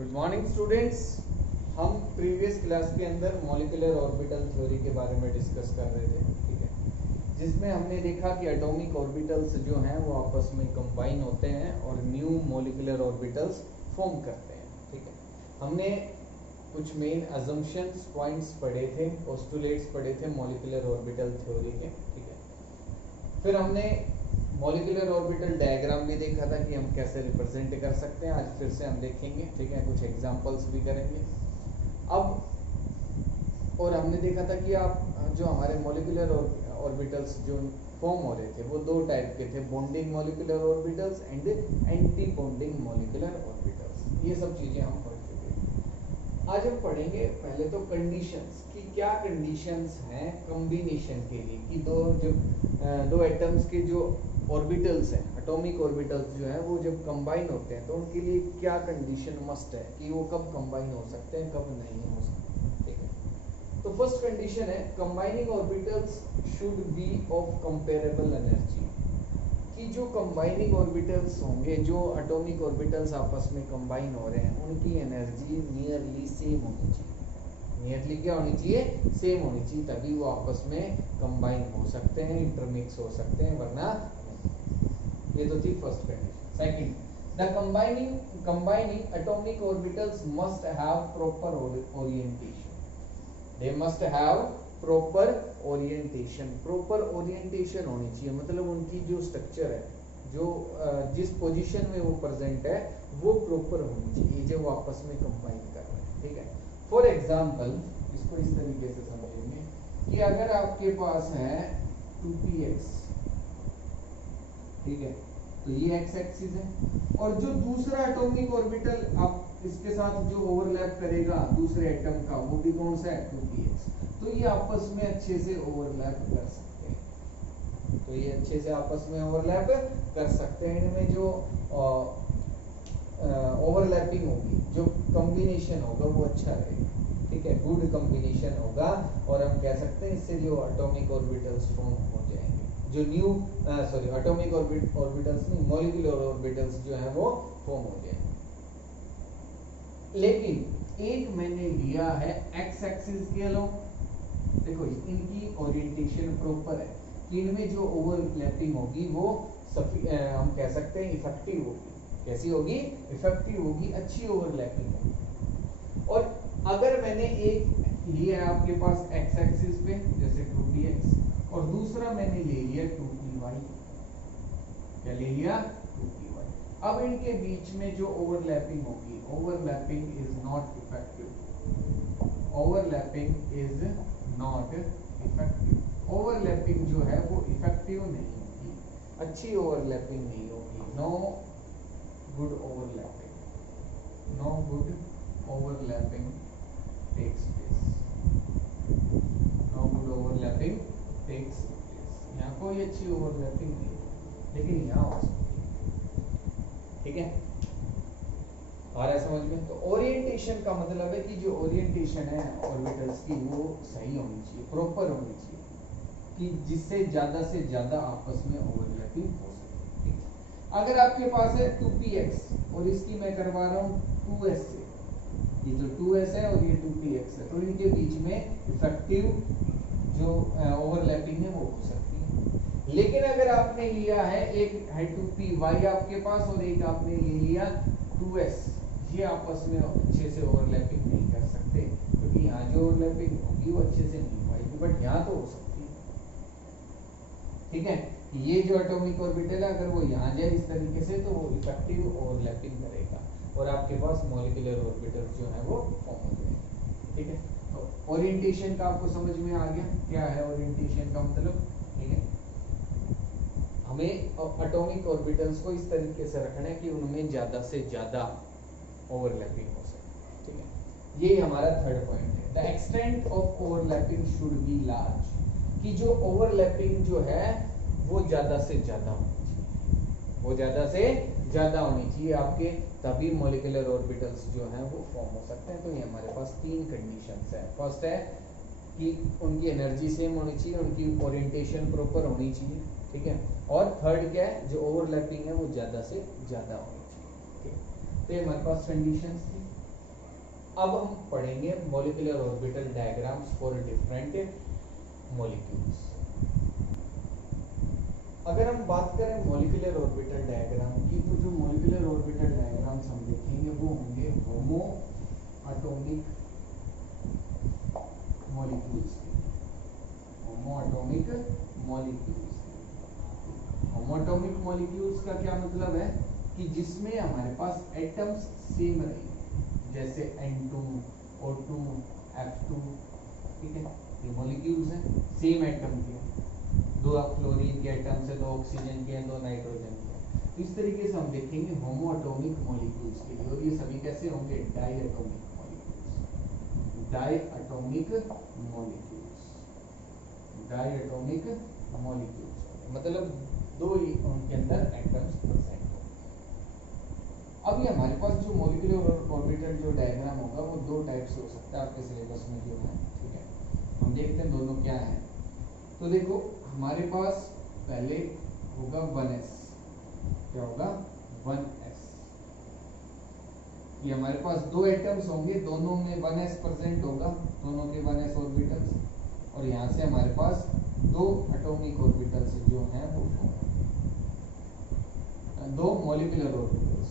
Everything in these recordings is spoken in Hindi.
Good morning students. हम प्रीवियस क्लास के अंदर मॉलिक्यूलर ऑर्बिटल थ्योरी के बारे में डिस्कस कर रहे थे, ठीक है, जिसमें हमने देखा कि एटॉमिक ऑर्बिटल्स जो हैं वो आपस में कंबाइन होते हैं और न्यू मॉलिक्यूलर ऑर्बिटल्स फॉर्म करते हैं, ठीक है। हमने कुछ मेन अजम्पशंस पॉइंट्स पढ़े थे, पोस्टुलेट्स पढ़े थे मॉलिक्यूलर ऑर्बिटल थ्योरी के, ठीक है। फिर हमने मॉलिक्यूलर ऑर्बिटल डायग्राम भी देखा था कि हम कैसे रिप्रेजेंट कर सकते हैं। आज फिर से हम देखेंगे, ठीक है, कुछ एग्जांपल्स भी करेंगे। अब और हमने देखा था कि आप जो हमारे मॉलिक्यूलर ऑर्बिटल्स जो फॉर्म हो रहे थे वो दो टाइप के थे, bonding molecular orbitals and anti bonding molecular orbitals. ये सब चीजें हम पढ़ चुके हैं। आज हम पढ़ेंगे पहले तो कंडीशंस कि क्या कंडीशंस हैं कॉम्बिनेशन के लिए, कि दो एटम्स के जो ऑर्बिटल्स हैं, एटॉमिक ऑर्बिटल्स जो हैं वो जब कंबाइन होते हैं तो उनके लिए क्या कंडीशन मस्ट है कि वो कब कंबाइन हो सकते हैं, कब नहीं हो सकते, ठीक है। तो फर्स्ट कंडीशन है combining orbitals should be of comparable energy, कि जो कंबाइनिंग ऑर्बिटल्स होंगे, जो एटॉमिक ऑर्बिटल्स आपस में कंबाइन हो रहे हैं, उनकी एनर्जी नियरली सेम होनी चाहिए। नियरली क्या होनी चाहिए? सेम होनी चाहिए, तभी वो आपस में कंबाइन हो सकते हैं, इंटरमिक्स हो सकते हैं, वरना ये तो थी first condition. Second, the combining atomic orbitals must have proper orientation. They must have proper orientation. Proper orientation होनी चाहिए, मतलब उनकी जो स्ट्रक्चर है, जो जिस पोजीशन में वो प्रेजेंट है वो प्रॉपर होनी चाहिए जब वो आपस में कंबाइन कर रहे हैं, ठीक है। फॉर एग्जाम्पल इसको इस तरीके से समझेंगे कि अगर आपके पास है 2px, ठीक है, तो ये एक्स एक्सिस है और जो दूसरा एटॉमिक ऑर्बिटल आप इसके साथ जो ओवरलैप करेगा दूसरे एटम का, वो भी कौन सा है? 2px। तो ये आपस में अच्छे से ओवरलैप कर सकते हैं, तो ये अच्छे से आपस में ओवरलैप कर सकते हैं। इनमें जो ओवरलैपिंग होगी, जो कॉम्बिनेशन होगा वो अच्छा रहेगा, ठीक है, गुड कॉम्बिनेशन होगा और हम कह सकते हैं इससे जो एटॉमिक ऑर्बिटल्स फॉर्म हो जाएंगे, जो न्यू एटॉमिक ऑर्बिटल्स नहीं, मॉलिक्यूलर ऑर्बिटल्स जो है वो फॉर्म हो जाएंगे। लेकिन एक मैंने लिया है एक्स एक्सिस के अलोंग, देखो इनकी ओरिएंटेशन प्रॉपर है, तो इनमें जो ओवरलैपिंग होगी वो हम कह सकते हैं इफेक्टिव होगी। कैसी होगी? इफेक्टिव होगी, अच्छी ओवरलैपिंग होगी। और अगर मैंने एक लिया है आपके पास एक्स एक्सिस पे जैसे 2px और दूसरा मैंने ले लिया 2py, क्या ले लिया? 2py। अब इनके बीच में जो ओवरलैपिंग होगी, overlapping is not effective. Overlapping is not effective. Overlapping जो है वो इफेक्टिव नहीं होगी, अच्छी ओवरलैपिंग नहीं होगी। No good overlapping, no good overlapping takes place, no good overlapping takes place. यहाँ कोई अच्छी ओवरलैपिंग नहीं है, लेकिन यहाँ हो सकती है, ठीक है। आ रहा है समझ में? तो ओरिएंटेशन का मतलब है कि जो ओरिएंटेशन है ऑर्बिटल्स की वो सही होनी चाहिए, प्रॉपर होनी चाहिए, कि जिससे ज्यादा से ज्यादा आपस में ओवरलैपिंग हो सके, ठीक है। अगर आपके पास है 2px और इसकी मैं करवा रहा हूँ 2s से, ये जो 2s है और ये 2px है, तो इनके बीच में इफेक्टिव जो ओवरलैपिंग है वो हो सकती है। लेकिन अगर आपने लिया है, एक है 2py आपके पास और एक आपने ले लिया 2s, ये आपस में अच्छे से ओवरलैपिंग नहीं कर सकते, क्योंकि यहाँ जो ओवरलैपिंग होगी वो अच्छे से नहीं हो पाएगी, बट यहाँ तो हो सकती है, ठीक है। ये जो एटॉमिक ऑर्बिटल है अगर वो यहाँ जाए इस तरीके से तो वो इफेक्टिव ओवरलैपिंग करेगा और आपके पास मॉलिक्यूलर ऑर्बिटल जो है वो फॉर्म हो जाएंगे, ठीक है। तो ओरिएंटेशन का आपको समझ में आ गया क्या है ओरिएंटेशन का मतलब, ठीक है। हमें एटॉमिक ऑर्बिटल्स को इस तरीके से रखना है कि उनमें ज्यादा से ज्यादा ओवरलैपिंग हो सके, ठीक है। ये हमारा थर्ड पॉइंट है। The extent of overlapping should be large, कि जो ओवरलैपिंग जो है वो ज्यादा से ज्यादा होनी चाहिए, वो ज्यादा से ज्यादा होनी चाहिए आपके, तभी मॉलिक्यूलर ऑर्बिटल्स जो हैं वो फॉर्म हो सकते हैं। तो ये हमारे पास तीन कंडीशंस हैं। फर्स्ट है कि उनकी एनर्जी सेम होनी चाहिए, उनकी ओरिएंटेशन प्रॉपर होनी चाहिए, ठीक है। और थर्ड क्या है, जो ओवरलैपिंग है वो ज्यादा से ज्यादा होनी चाहिए, ठीक है। तो ये हमारे पास कंडीशंस थी। अब हम पढ़ेंगे molecular orbital diagrams for different molecules. अगर हम बात करें मॉलिक्यूलर ऑर्बिटल डायग्राम की, तो जो मॉलिक्यूलर ऑर्बिटल डायग्राम्स हम देखेंगे वो होंगे होमो एटॉमिक मॉलिक्यूल्स के। होमो एटॉमिक मॉलिक्यूल्स। होमो एटॉमिक मॉलिक्यूल्स का क्या मतलब है कि जिसमें हमारे पास एटम्स सेम रहेंगे, जैसे N2, O2, F2, ठीक है, ये मॉलिक्यूल्स हैं सेम एटम के। दो फ्लोरीन के एटम्स है, दो ऑक्सीजन के हैं, दो नाइट्रोजन के हैं। तो इस तरीके से हम देखेंगे होमो एटॉमिक मॉलिक्यूल्स के लिए, और ये सभी कैसे होंगे? Diatomic molecules. Diatomic molecules, diatomic molecules मतलब दो उनके अंदर एटम्स प्रेजेंट हो। अब ये हमारे पास जो मॉलिक्यूलर ऑर्बिटल जो डायग्राम होगा वो दो टाइप से हो सकता है आपके सिलेबस में जो है, ठीक है। हम देखते हैं दोनों क्या है। तो देखो हमारे पास पहले होगा 1s। क्या होगा? 1s। ये हमारे पास दो एटम्स होंगे, दोनों में 1s प्रेजेंट होगा, दोनों के 1s ऑर्बिटल्स, और यहाँ से हमारे पास दो एटॉमिक ऑर्बिटल्स जो हैं वो दो मॉलिक्यूलर ऑर्बिटल्स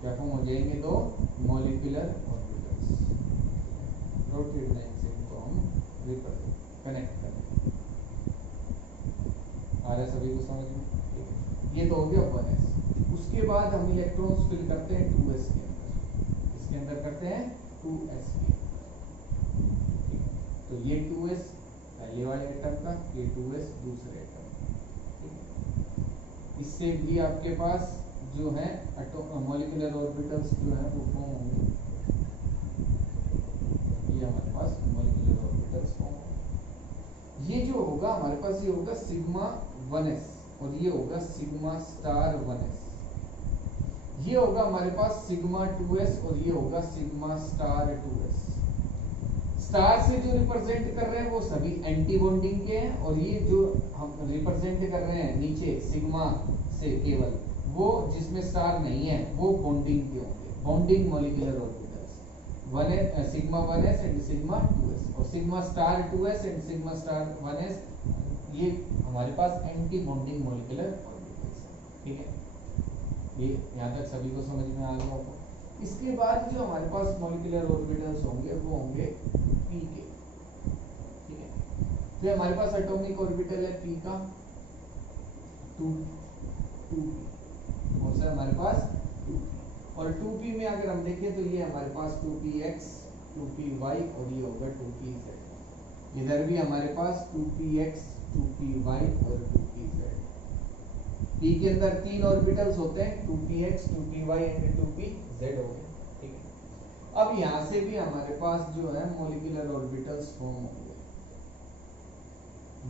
क्या फॉर्म हो जाएंगे? दो मॉलिक्यूलर ऑर्बिटल्स। डॉटेड लाइन से इनको हम कनेक्ट करेंगे। आ रहा है सभी को समझ में? ठीक है, ये तो हो गया 1s। उसके बाद हम इलेक्ट्रॉन्स फिल करते हैं 2s के अंदर। इसके अंदर करते हैं 2s के अंदर। तो ये 2s पहले वाले एटम का, ये 2s दूसरे एटम। इससे भी आपके पास जो है मॉलिक्यूलर ऑर्बिटल्स जो है वो फॉर्म होंगे। ये हमारे पास मॉलिक्यूलर ऑर्बिटल्स फॉर्म होंगे। ये जो होगा हमारे पास, ये होगा सिग्मा 1s और ये होगा सिग्मा स्टार 1s। ये होगा हमारे पास सिग्मा 2s और ये होगा सिग्मा स्टार 2s। स्टार से जो रिप्रेजेंट कर रहे हैं वो सभी एंटी बॉन्डिंग के हैं, और ये जो हम रिप्रेजेंट कर रहे हैं नीचे सिग्मा से केवल, वो जिसमें स्टार नहीं है वो बॉन्डिंग के होंगे, bonding molecular orbitals. Sigma 1s and sigma 2s, और sigma star 2s and sigma star 1s ये हमारे पास एंटी बॉन्डिंग मॉलिक्यूलर ऑर्बिटल्स है। ठीक है, ये यहाँ तक सभी को समझ में आ गया होगा। इसके बाद जो हमारे पास मॉलिक्यूलर ऑर्बिटल्स होंगे वो होंगे p के। ठीक है, तो हमारे पास एटॉमिक ऑर्बिटल है p का 2p। कौन सा हमारे पास? 2p। और 2p में अगर हम देखें तो ये हमारे पास 2px, 2py और ये होगा 2pz। इधर भी हमारे पास 2px, 2py और 2pz। p के अंदर तीन ऑर्बिटल्स होते हैं, 2px, 2py एंड 2pz हो गए। ठीक है, अब यहां से भी हमारे पास जो है मॉलिक्यूलर ऑर्बिटल्स फॉर्म होंगे।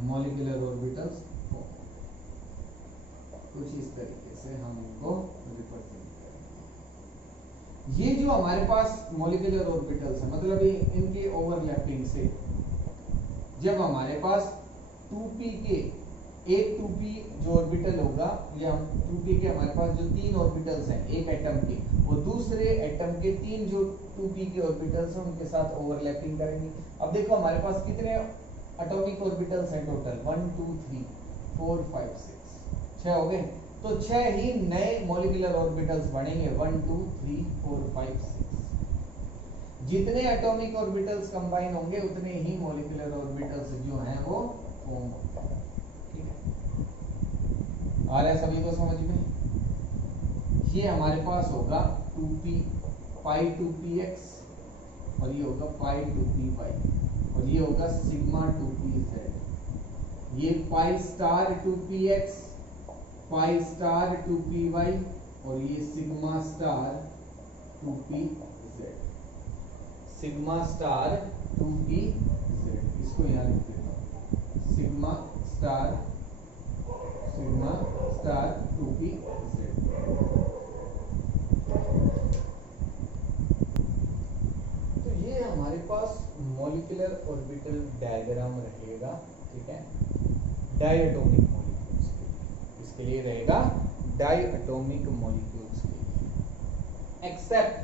मॉलिक्यूलर ऑर्बिटल्स फॉर्म कुछ इस तरीके से हम इनको रिप्रेजेंट करेंगे। ये जो हमारे पास मॉलिक्यूलर ऑर्बिटल्स है, मतलब इनके ओवरलैपिंग से जब हमारे पास 2p के एक 2p जो ऑर्बिटल होगा, या 2p के हमारे पास जो तीन ऑर्बिटल्स हैं एक एटम के, वो दूसरे एटम के तीन जो 2p के ऑर्बिटल्स हैं उनके साथ ओवरलैपिंग करेंगे। अब देखो हमारे पास कितने एटॉमिक ऑर्बिटल्स हैं टोटल? 1 2 3 4 5 6, 6 हो गए। तो 6 ही नए मॉलिक्यूलर ऑर्बिटल्स बनेंगे, 1 2 3 4 5 6। जितने एटॉमिक ऑर्बिटल्स कंबाइन होंगे उतने ही मॉलिक्यूलर ऑर्बिटल्स जो हैं वो फॉर्म होंगे। आ रहा है सभी को समझ में? ये हमारे पास होगा 2p पाई 2px और ये होगा पाई 2py और ये होगा सिग्मा 2pz। ये पाई स्टार 2px, पाई स्टार 2py और ये sigma star 2pz। Sigma star 2pz, इसको यहां लिख देता हूं, सिग्मा स्टार 2pz। तो ये हमारे पास मॉलिक्यूलर ऑर्बिटल डायग्राम रहेगा। ठीक है, डायटोमिक मॉलिक्यूल्स के लिए, इसके लिए रहेगा डायटोमिक मॉलिक्यूल्स के लिए, एक्सेप्ट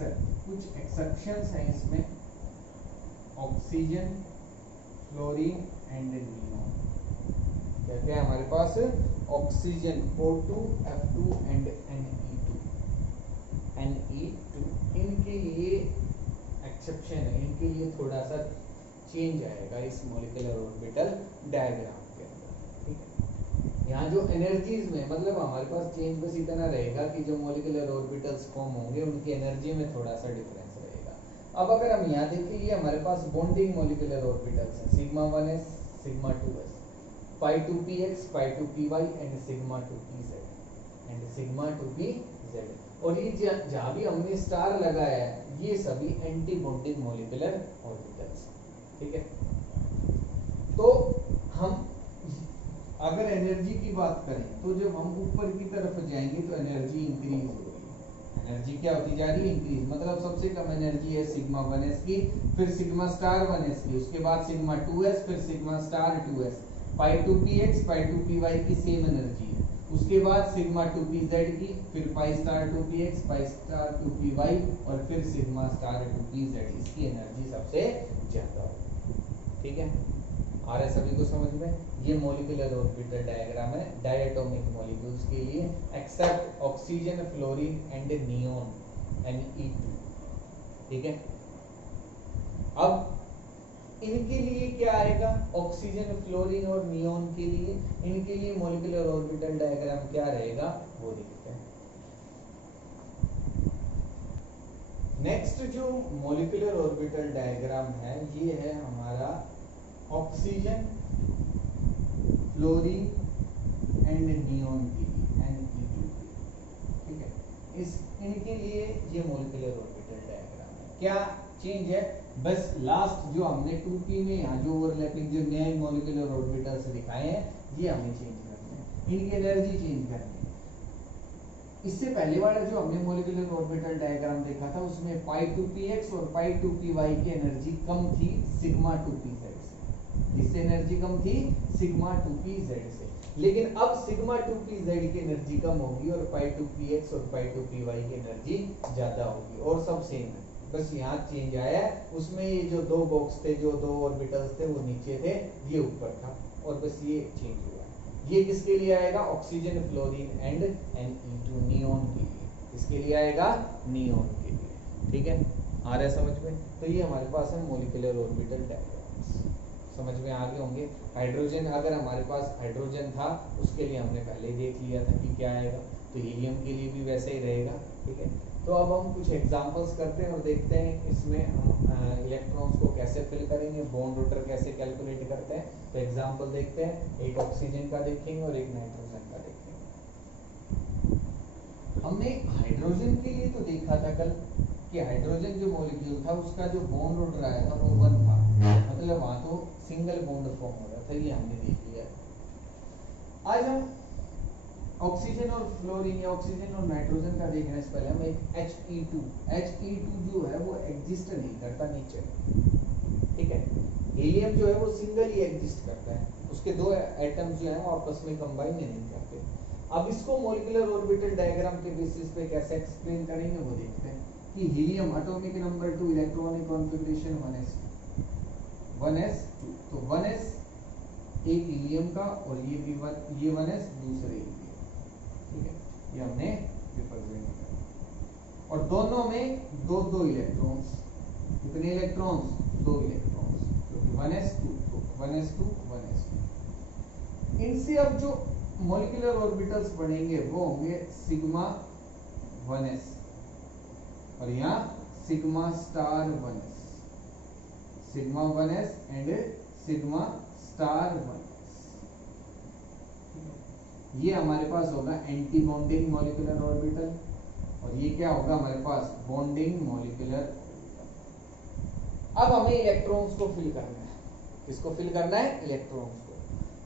एक्सेप्ट, कुछ एक्सेप्शंस हैं इसमें, ऑक्सीजन, फ्लोरीन एंड नियोन। कहते हैं हमारे पास oxygen O2, F2 and Ne2, इनके लिए एक्सेप्शन है, इनके लिए थोड़ा सा चेंज आएगा इस मॉलिक्यूलर ऑर्बिटल डायग्राम के अंदर, ठीक है। यहाँ जो एनर्जीज में मतलब हमारे पास चेंज बस इतना रहेगा कि जो मॉलिक्यूलर ऑर्बिटल्स फॉर्म होंगे उनकी एनर्जी में थोड़ा सा डिफरेंस रहेगा। अब अगर हम यहाँ देखें, ये हमारे पास बॉन्डिंग मॉलिक्यूलर ऑर्बिटल्स हैं, sigma 1s, sigma 2s, pi 2px, pi 2py and sigma 2pz and sigma 2pz। और ये जहाँ भी हमने स्टार लगाया है ये सभी एंटी बॉन्डिंग मॉलिक्यूलर ऑर्बिटल्स, ठीक है। तो हम अगर एनर्जी की बात करें तो जब हम ऊपर की तरफ जाएंगे तो एनर्जी इंक्रीज होगी। एनर्जी क्या होती जा रही है? इंक्रीज। मतलब सबसे कम एनर्जी है सिग्मा 1s की, फिर सिग्मा स्टार 1s की, उसके बाद सिग्मा 2s, फिर सिग्मा स्टार 2s, पाई 2px, पाई 2py की सेम एनर्जी है, उसके बाद सिग्मा 2pz की, फिर पाई स्टार 2px, पाई स्टार 2py और फिर सिग्मा स्टार 2pz, इसकी एनर्जी सबसे ज्यादा होगी, ठीक है। आ रहा है सभी को समझ में? ये मॉलिक्यूलर ऑर्बिटल डायग्राम है डायटोमिक मॉलिक्यूल्स के लिए, except oxygen, fluorine and neon Ne2, ठीक है। अब इनके लिए क्या आएगा? ऑक्सीजन, फ्लोरीन और नियोन के लिए, इनके लिए मॉलिक्यूलर ऑर्बिटल डायग्राम क्या रहेगा वो देखते हैं। नेक्स्ट जो मॉलिक्यूलर ऑर्बिटल डायग्राम है ये है हमारा ऑक्सीजन, फ्लोरीन एंड नियोन के लिए, Ne2, ठीक है। इनके लिए ये मॉलिक्यूलर ऑर्बिटल डायग्राम है। क्या चेंज है? बस लास्ट जो हमने 2p में यहाँ जो ओवरलैपिंग जो नए मॉलिक्यूलर ऑर्बिटल्स दिखाए हैं ये हमें चेंज करने हैं, इनकी एनर्जी चेंज करनी है। इससे पहले वाला जो हमने मॉलिक्यूलर ऑर्बिटल डायग्राम देखा था उसमें पाई 2px और पाई 2py की एनर्जी कम थी सिग्मा 2pz से। इससे एनर्जी कम थी सिग्मा 2pz से, लेकिन अब सिग्मा 2pz की एनर्जी कम होगी और पाई 2px और पाई 2py की एनर्जी ज्यादा होगी और सब सेम है। बस यहाँ चेंज आया है, उसमें ये जो दो बॉक्स थे, जो दो ऑर्बिटल्स थे वो नीचे थे, ये ऊपर था, और बस ये चेंज हुआ। ये किसके लिए आएगा? Oxygen, fluorine and Ne2, neon के लिए। इसके लिए आएगा नियोन के लिए, ठीक है। आ रहा है समझ में? तो ये हमारे पास है मॉलिक्यूलर ऑर्बिटल डायग्राम्स, समझ में आ गए होंगे। हाइड्रोजन, अगर हमारे पास हाइड्रोजन था उसके लिए हमने पहले देख लिया था कि क्या आएगा, तो हीलियम के लिए भी वैसे ही रहेगा, ठीक है। तो अब हम कुछ एग्जांपल्स करते हैं और देखते हैं इसमें हम इलेक्ट्रॉन्स को कैसे फिल करेंगे, बॉन्ड ऑर्डर कैसे कैलकुलेट करते हैं। तो एग्जांपल देखते हैं, एक ऑक्सीजन का देखेंगे और एक नाइट्रोजन का देखेंगे। हमने हाइड्रोजन के लिए तो देखा था कल कि हाइड्रोजन जो मॉलिक्यूल था उसका जो बॉन्ड ऑर्डर आया था वो 1 था, मतलब वहां तो सिंगल बॉन्ड फॉर्म हो रहा था, ये हमने देख लिया। आज हम ऑक्सीजन और फ्लोरीन या ऑक्सीजन और नाइट्रोजन का देखने से पहले हम एक He2 जो है वो एग्जिस्ट नहीं करता नीचे, ठीक है। हीलियम जो है वो सिंगल ही एग्जिस्ट करता है, उसके दो एटम्स जो हैं वो आपस में कंबाइन नहीं करते। अब इसको मॉलिक्यूलर ऑर्बिटल डायग्राम के बेसिस पे कैसे एक्सप्लेन करेंगे वो देखते हैं कि helium atomic number 2, electronic configuration 1s2, तो 1s एक हीलियम का और ये भी ये 1s दूसरे हीलियम, ठीक है। ये हमने रिप्रेजेंट किया और दोनों में दो दो इलेक्ट्रॉन्स, कितने इलेक्ट्रॉन्स? 2 इलेक्ट्रॉन्स, क्योंकि 1s2 तो 1s2 1s2। इनसे अब जो मॉलिक्यूलर ऑर्बिटल्स बनेंगे वो होंगे सिग्मा 1s और यहाँ sigma star 1s, sigma 1s and sigma star 1s। ये हमारे पास होगा एंटी बॉन्डिंग मॉलिक्यूलर ऑर्बिटल और ये क्या होगा हमारे पास? Bonding molecular orbital. अब हमें इलेक्ट्रॉन्स को फिल करना है। किसको फिल करना है? इलेक्ट्रॉन्स को।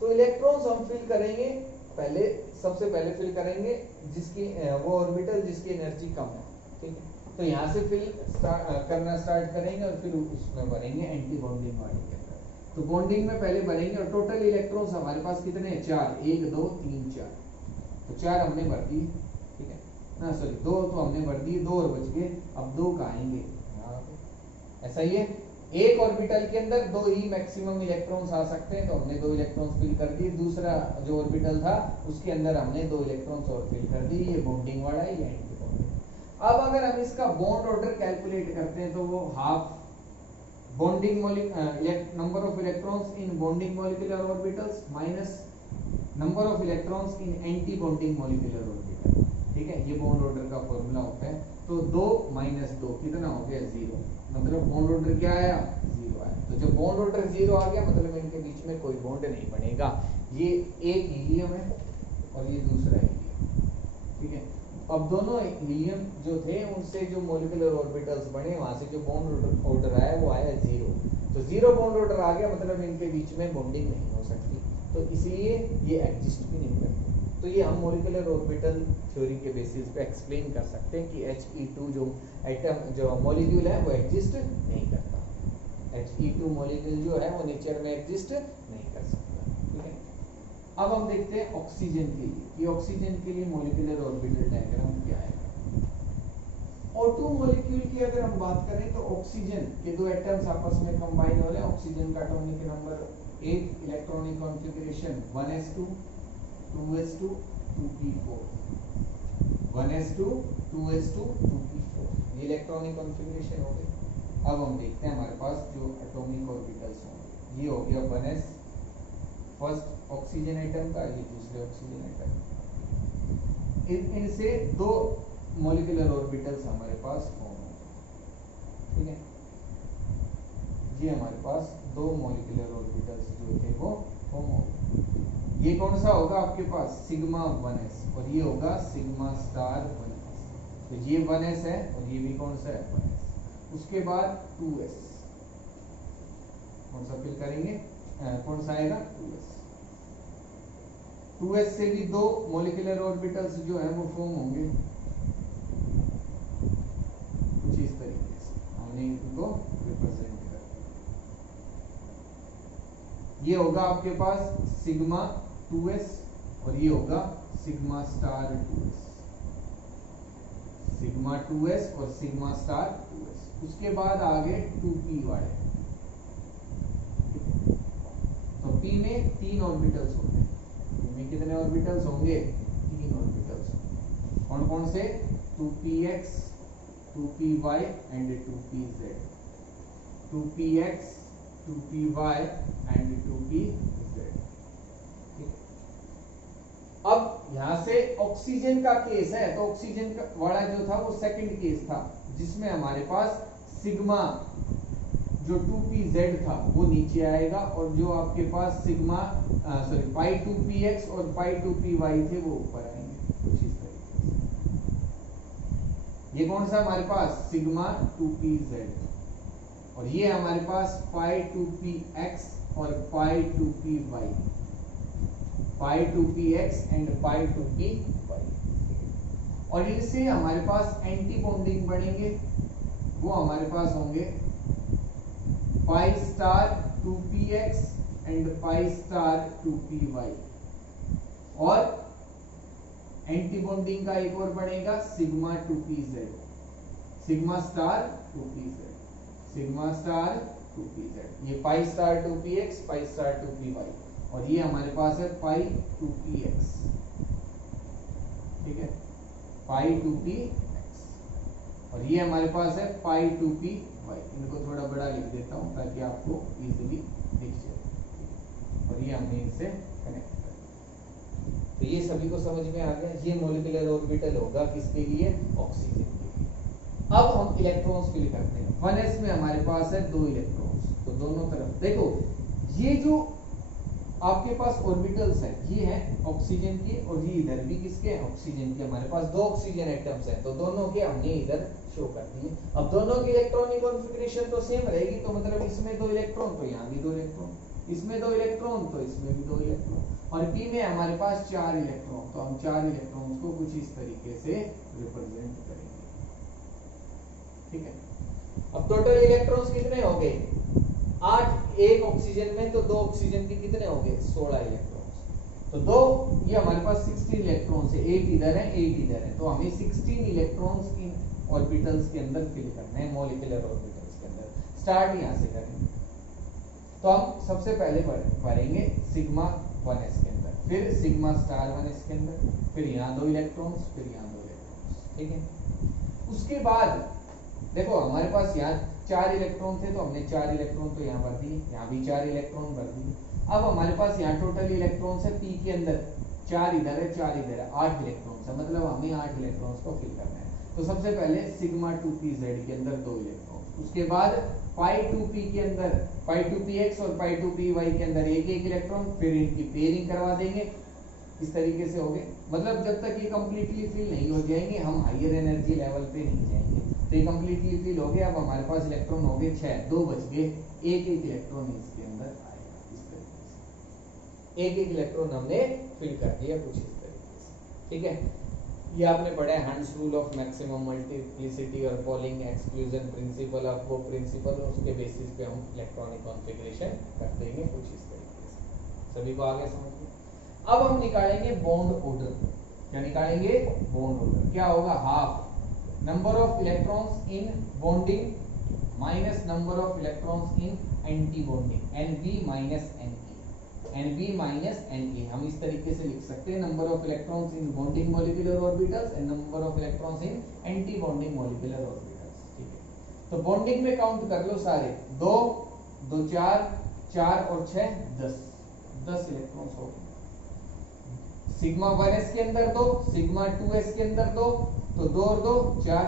तो इलेक्ट्रॉन्स हम फिल करेंगे पहले, सबसे पहले फिल करेंगे जिसकी वो ऑर्बिटल जिसकी एनर्जी कम है, ठीक है। तो यहाँ से फिल करना स्टार्ट करेंगे और फिर उसमें भरेंगे एंटी बॉन्डिंग वाले के अंदर। तो बॉन्डिंग में पहले भरेंगे और टोटल इलेक्ट्रॉन्स हमारे पास कितने हैं? 4, 1 2 3 4, तो 4 हमने भर दी, ठीक है। ना, सॉरी 2 तो हमने भर दिए, 2 और बच गए, अब 2 का आएंगे यहाँ पे। ऐसा ही है, एक ऑर्बिटल के अंदर 2 ही मैक्सिमम इलेक्ट्रॉन्स आ सकते हैं, तो हमने 2 इलेक्ट्रॉन्स फिल कर दिए। दूसरा जो ऑर्बिटल था उसके अंदर हमने 2 इलेक्ट्रॉन्स और फिल कर दिए, ये बॉन्डिंग वाला है, ये एंटी बॉन्डिंग। अब अगर हम इसका बॉन्ड ऑर्डर कैलकुलेट करते हैं तो वो half bonding number of electrons in bonding molecular orbitals minus number of electrons in anti bonding molecular orbital. ठीक है, ये बॉन्ड ऑर्डर का फॉर्मूला होता है। तो 2 माइनस 2 कितना हो गया, 0। मतलब बॉन्ड ऑर्डर क्या आया, 0 आया। तो जब बॉन्ड ऑर्डर 0 आ गया मतलब इनके बीच में कोई बॉन्ड नहीं बनेगा। ये एक हीलियम है और ये दूसरा हीलियम। ठीक है, अब दोनों हीलियम जो थे उनसे जो मॉलिक्यूलर ऑर्बिटल्स बने, वहां से जो बॉन्ड ऑर्डर आया वो आया 0। तो 0 बॉन्ड ऑर्डर आ गया मतलब इनके बीच में बॉन्डिंग नहीं हो सकती, तो इसलिए ये एग्जिस्ट भी नहीं करते। तो ये हम मॉलिक्यूलर ऑर्बिटल थ्योरी के बेसिस पे एक्सप्लेन कर सकते हैं कि He2 जो एटम जो मॉलिक्यूल है वो एग्जिस्ट नहीं करता। He2 मॉलिक्यूल जो है वो नेचर में एग्जिस्ट नहीं कर सकता। ठीक है, अब हम देखते हैं ऑक्सीजन के लिए कि ऑक्सीजन के लिए मॉलिक्यूलर ऑर्बिटल डायग्राम क्या है। O2 मॉलिक्यूल की अगर हम बात करें तो ऑक्सीजन के 2 एटम्स आपस में कंबाइन हो रहे हैं। ऑक्सीजन का atomic number 8, electronic configuration 1s2 2s2 2p4, 1s2 2s2 2p4, ये इलेक्ट्रॉनिक कॉन्फ़िगरेशन हो गई। अब हम देखते हैं हमारे पास जो एटॉमिक ऑर्बिटल्स होंगे, ये हो गया 1s फर्स्ट ऑक्सीजन एटम का, ये दूसरे ऑक्सीजन एटम। इनसे 2 मॉलिक्यूलर ऑर्बिटल्स हमारे पास होंगे। ठीक है, ये हमारे पास 2 मॉलिक्यूलर ऑर्बिटल्स जो थे वो फॉर्म हो गए। ये कौन सा होगा आपके पास, सिग्मा 1s, और ये होगा सिग्मा स्टार 1s। तो ये 1s है और ये भी कौन सा है, 1s। उसके बाद 2s, कौन सा फिल करेंगे, कौन सा आएगा, 2s। 2s से भी 2 मॉलिक्यूलर ऑर्बिटल्स जो है वो फॉर्म होंगे कुछ इस तरीके से, हमने इनको रिप्रेजेंट कर। ये होगा आपके पास सिग्मा 2s और ये होगा sigma star 2s, sigma 2s और सिग्मा स्टार 2s। उसके बाद आगे 2p वाले, तो p में 3 ऑर्बिटल्स होंगे। p में कितने ऑर्बिटल्स होंगे, 3 ऑर्बिटल्स। कौन कौन से, 2px 2py and 2pz, 2px 2py and 2pz। अब यहां से ऑक्सीजन का केस है, तो ऑक्सीजन का वाला जो था वो सेकंड केस था, जिसमें हमारे पास सिग्मा जो 2pz था वो नीचे आएगा, और जो आपके पास सिग्मा पाई 2px और पाई 2py थे वो ऊपर आएंगे कुछ इस तरीके से। ये कौन सा हमारे पास, सिग्मा 2pz, और ये हमारे पास पाई 2px और पाई 2py, pi 2px and pi 2py। और इनसे हमारे पास एंटी बॉन्डिंग बनेंगे, वो हमारे पास होंगे पाई star 2px and pi star 2py, और एंटी बॉन्डिंग का एक और बनेगा sigma 2pz, sigma star 2pz, sigma star 2pz। ये पाई स्टार 2px, पाई स्टार 2py, और ये हमारे पास है पाई 2px। ठीक है, पाई 2px, और ये हमारे पास है पाई 2py। इनको थोड़ा बड़ा लिख देता हूं ताकि आपको इजीली दिख जाए, और ये हमने इनसे कनेक्ट कर। तो ये सभी को समझ में आ गया। ये मॉलिक्यूलर ऑर्बिटल होगा किसके लिए, ऑक्सीजन के लिए। अब हम इलेक्ट्रॉन्स फिल करते हैं। 1s में हमारे पास है 2 इलेक्ट्रॉन्स, तो दोनों तरफ देखो, ये जो आपके पास ऑर्बिटल्स है ये है ऑक्सीजन के, और ये इधर भी किसके हैं, ऑक्सीजन के। हमारे पास 2 ऑक्सीजन एटम्स हैं, तो दोनों के हमने इधर शो कर दिए। अब दोनों की इलेक्ट्रॉनिक कॉन्फ़िगरेशन तो सेम रहेगी, तो मतलब इसमें 2 इलेक्ट्रॉन तो यहाँ भी 2 इलेक्ट्रॉन, इसमें 2 इलेक्ट्रॉन तो इसमें भी 2 इलेक्ट्रॉन, और p में हमारे पास 4 इलेक्ट्रॉन, तो हम 4 इलेक्ट्रॉन्स को कुछ इस तरीके से रिप्रेजेंट करेंगे। ठीक है, अब टोटल इलेक्ट्रॉन्स कितने हो गए, 8। एक ऑक्सीजन में तो 2 ऑक्सीजन के कितने हो गए, 16 इलेक्ट्रॉन्स। तो दो, ये हमारे पास 16 इलेक्ट्रॉन्स है, 8 इधर है 8 इधर है, तो हमें 16 इलेक्ट्रॉन्स इन ऑर्बिटल्स के अंदर फिल करने हैं, मॉलिक्यूलर ऑर्बिटल्स के अंदर। स्टार्ट यहां से करेंगे, तो हम सबसे पहले भरेंगे सिग्मा 1s के अंदर, फिर सिग्मा स्टार 1s के अंदर, फिर यहाँ 2 इलेक्ट्रॉन्स, फिर यहाँ 2 इलेक्ट्रॉन्स, ठीक है। उसके बाद देखो हमारे पास यहाँ 4 इलेक्ट्रॉन थे, तो हमने 4 इलेक्ट्रॉन तो यहाँ भर दिए, यहाँ भी 4 इलेक्ट्रॉन भर दिए। अब हमारे पास यहाँ टोटल इलेक्ट्रॉन है पी के अंदर, 4 इधर है 4 इधर है, 8 इलेक्ट्रॉन है, मतलब हमें 8 इलेक्ट्रॉन्स को फिल करना है। तो सबसे पहले सिग्मा 2pz के अंदर 2 इलेक्ट्रॉन, उसके बाद पाई 2p के अंदर, पाई 2px और पाई 2py के अंदर एक एक इलेक्ट्रॉन, फिर इनकी पेयरिंग करवा देंगे। इस तरीके से हो गए, मतलब जब तक ये कंप्लीटली फिल नहीं हो जाएंगे हम हायर एनर्जी लेवल पे नहीं जाएंगे। तो ये कंप्लीटली फिल हो गया, अब हमारे पास इलेक्ट्रॉन हो गए 6, 2 बच गए, एक एक इलेक्ट्रॉन इसके अंदर आएगा। इस तरीके से एक एक इलेक्ट्रॉन हमने फिल कर दिया कुछ इस तरीके से, ठीक है। ये आपने पढ़ा है hunts rule of maximum multiplicity और पॉलिंग एक्सक्लूजन प्रिंसिपल ऑफ वो प्रिंसिपल, उसके बेसिस पे हम इलेक्ट्रॉनिक कॉन्फ़िगरेशन कर देंगे कुछ इस तरीके से। सभी को आगे समझ में। अब हम निकालेंगे बॉन्ड ऑर्डर। क्या निकालेंगे? Bond order. क्या होगा? Half number of electrons in bonding minus number of electrons in anti bonding, Nb minus Nb minus Na। हम इस तरीके से लिख सकते हैं, number of electrons in bonding molecular orbitals and number of electrons in anti bonding molecular orbitals, ठीक है। तो बॉन्डिंग में काउंट कर लो सारे, 2 2 4 4 और 6 10 इलेक्ट्रॉन्स हो गए। सिग्मा 1s के अंदर 2, सिग्मा 2s के अंदर 2, तो 2 और 2 4।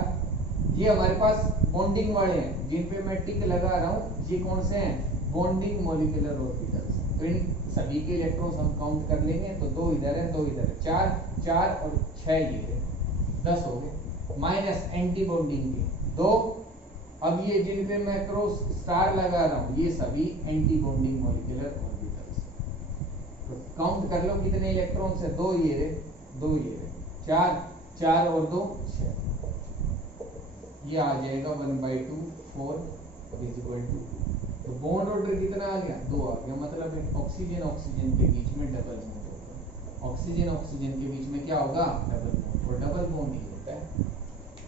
ये हमारे पास बॉन्डिंग वाले हैं जिन पे मैं टिक लगा रहा हूं, ये कौन से हैं? Bonding molecular orbitals. तो इन सभी के इलेक्ट्रॉन्स हम काउंट कर लेंगे, तो 2 इधर है 2 इधर है, 4 4 और 6 ये है, 10 हो गए। माइनस एंटी बॉन्डिंग के 2, अब ये जिन पे मैं क्रॉस स्टार लगा रहा हूं ये सभी एंटी बॉन्डिंग मॉलिक्यूलर ऑर्बिटल्स। तो काउंट कर लो कितने इलेक्ट्रॉन्स है? 2 ये रे 2 ये रे, 4 4 और 2 6, ये आ जाएगा 1/2 4 इज इक्वल टू। तो बॉन्ड ऑर्डर कितना आ गया? 2 आ गया, मतलब ऑक्सीजन ऑक्सीजन के बीच में डबल बॉन्ड होगा। ऑक्सीजन ऑक्सीजन के बीच में क्या होगा? डबल बॉन्ड, और डबल बॉन्ड ही होता है।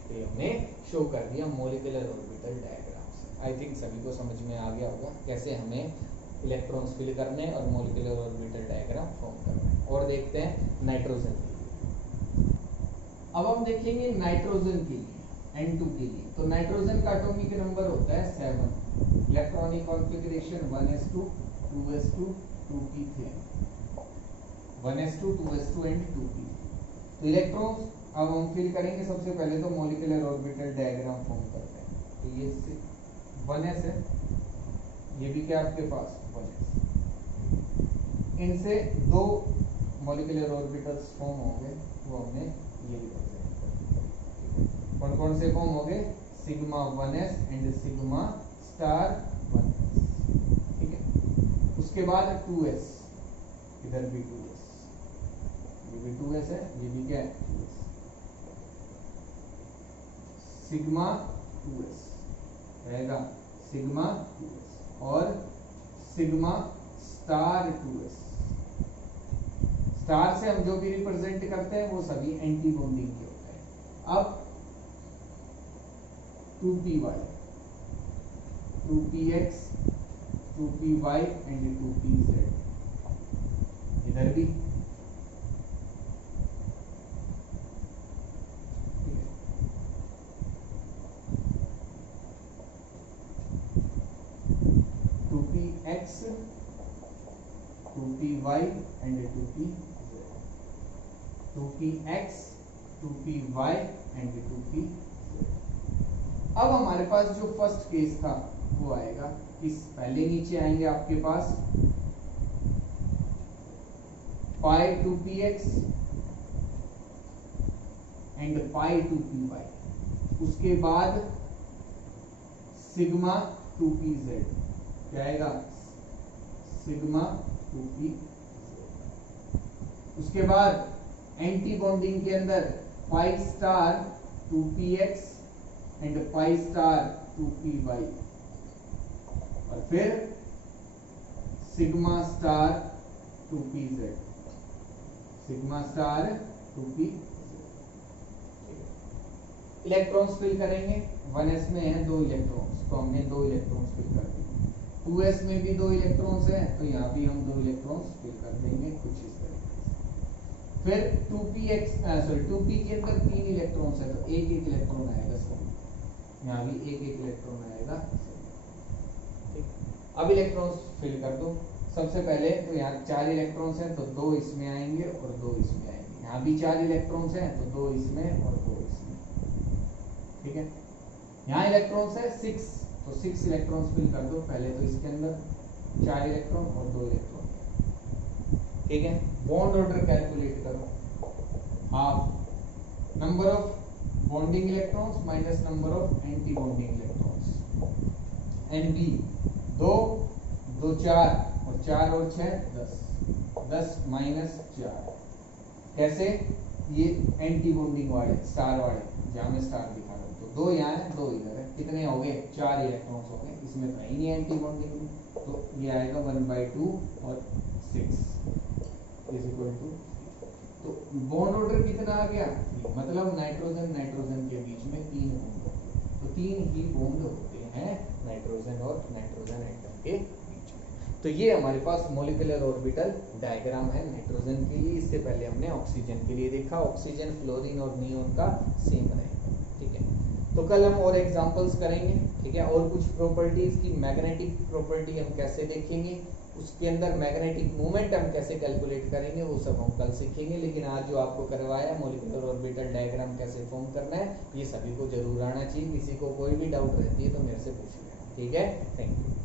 तो ये हमने शो कर दिया मॉलिक्यूलर ऑर्बिटल डायग्राम से। आई थिंक सभी को समझ में आ गया होगा कैसे हमें इलेक्ट्रॉन्स फिल करने और मॉलिक्यूलर ऑर्बिटल डायग्राम फॉर्म करना। और देखते हैं नाइट्रोजन के लिए। अब हम देखेंगे नाइट्रोजन के लिए, N2 के लिए। तो नाइट्रोजन का एटॉमिक नंबर होता है 7, electronic configuration 1s2 2s2 2p3, 1s2 2s2 and 2p। तो इलेक्ट्रॉन्स अब हम फिल करेंगे। सबसे पहले तो मॉलिक्यूलर ऑर्बिटल डायग्राम फॉर्म करते हैं। तो ये 1s है, ये भी क्या आपके पास 1s, इनसे 2 मॉलिक्यूलर ऑर्बिटल्स फॉर्म होंगे, वो हमने ये भी कौन कौन से फॉर्म हो गए? Sigma 1s and sigma star 1s, ठीक है। उसके बाद 2s, इधर भी 2s, ये भी 2s है, ये भी क्या है 2s, सिग्मा 2s रहेगा, सिग्मा 2s और सिग्मा स्टार 2s। स्टार से हम जो भी रिप्रेजेंट करते हैं वो सभी एंटी बॉन्डिंग के होते हैं। अब 2py 2px 2py and 2pz, इधर भी 2px 2py and 2pz, 2px 2py and 2pz। अब हमारे पास जो फर्स्ट केस था वो आएगा, किस पहले नीचे आएंगे आपके पास पाई 2px एंड पाई 2py, उसके बाद सिग्मा 2pz, क्या आएगा? Sigma 2pz। उसके बाद एंटी बॉन्डिंग के अंदर pi star 2px and pi star 2py, और फिर sigma star 2pz। Sigma star 2p। Electrons fill करेंगे, 1s में है 2 इलेक्ट्रॉन्स, तो हमने 2 इलेक्ट्रॉन्स फिल कर दिए। 2s में भी 2 इलेक्ट्रॉन्स है, तो यहाँ भी हम 2 इलेक्ट्रॉन्स फिल कर देंगे कुछ इस तरीके से। फिर 2p के अंदर 3 इलेक्ट्रॉन्स है, तो एक एक इलेक्ट्रॉन आएगा सर, यहाँ भी एक एक इलेक्ट्रॉन आएगा। अब इलेक्ट्रॉन्स फिल कर दो। सबसे पहले तो यहाँ 4 इलेक्ट्रॉन्स हैं, तो 2 इसमें आएंगे और 2 इसमें आएंगे। यहाँ भी 4 इलेक्ट्रॉन्स हैं, तो 2 इसमें और 2 इसमें। ठीक है, यहाँ इलेक्ट्रॉन्स है 6, तो 6 इलेक्ट्रॉन्स फिल कर दो। पहले तो इसके अंदर 4 इलेक्ट्रॉन और 2 इलेक्ट्रॉन। ठीक है, बॉन्ड ऑर्डर कैलकुलेट करो। Half number of bonding electrons minus number of anti bonding electrons, NB 2 2 4 और 4 और 6 10, 10 माइनस 4। कैसे? ये एंटी बॉन्डिंग वाले स्टार वाले, जहां में स्टार दिखा रहा हूं, तो 2 यहाँ है 2 इधर है, कितने हो गए? 4 इलेक्ट्रॉन्स हो गए। इसमें तो ही नहीं एंटी बॉन्डिंग में, तो ये आएगा 1/2 और 6 इज इक्वल टू। तो बॉन्ड ऑर्डर कितना आ गया? मतलब नाइट्रोजन नाइट्रोजन के बीच में 3 बॉन्ड होते हैं, तो 3 ही बॉन्ड होते हैं नाइट्रोजन और नाइट्रोजन एटम के बीच में। तो ये हमारे पास मॉलिक्यूलर ऑर्बिटल डायग्राम है नाइट्रोजन के लिए। इससे पहले हमने ऑक्सीजन के लिए देखा, ऑक्सीजन, फ्लोरीन और नियोन का सेम रहेगा। ठीक है, तो कल हम और एग्जांपल्स करेंगे। ठीक है, और कुछ प्रॉपर्टीज की मैग्नेटिक प्रॉपर्टी हम कैसे देखेंगे, उसके अंदर मैग्नेटिक मोमेंट हम कैसे कैलकुलेट करेंगे, वो सब हम कल सीखेंगे। लेकिन आज जो आपको करवाया मॉलिक्यूलर ऑर्बिटल डायग्राम कैसे फॉर्म करना है, ये सभी को जरूर आना चाहिए। किसी को कोई भी डाउट रहती है तो मेरे से पूछ लेना। ठीक है, थैंक यू।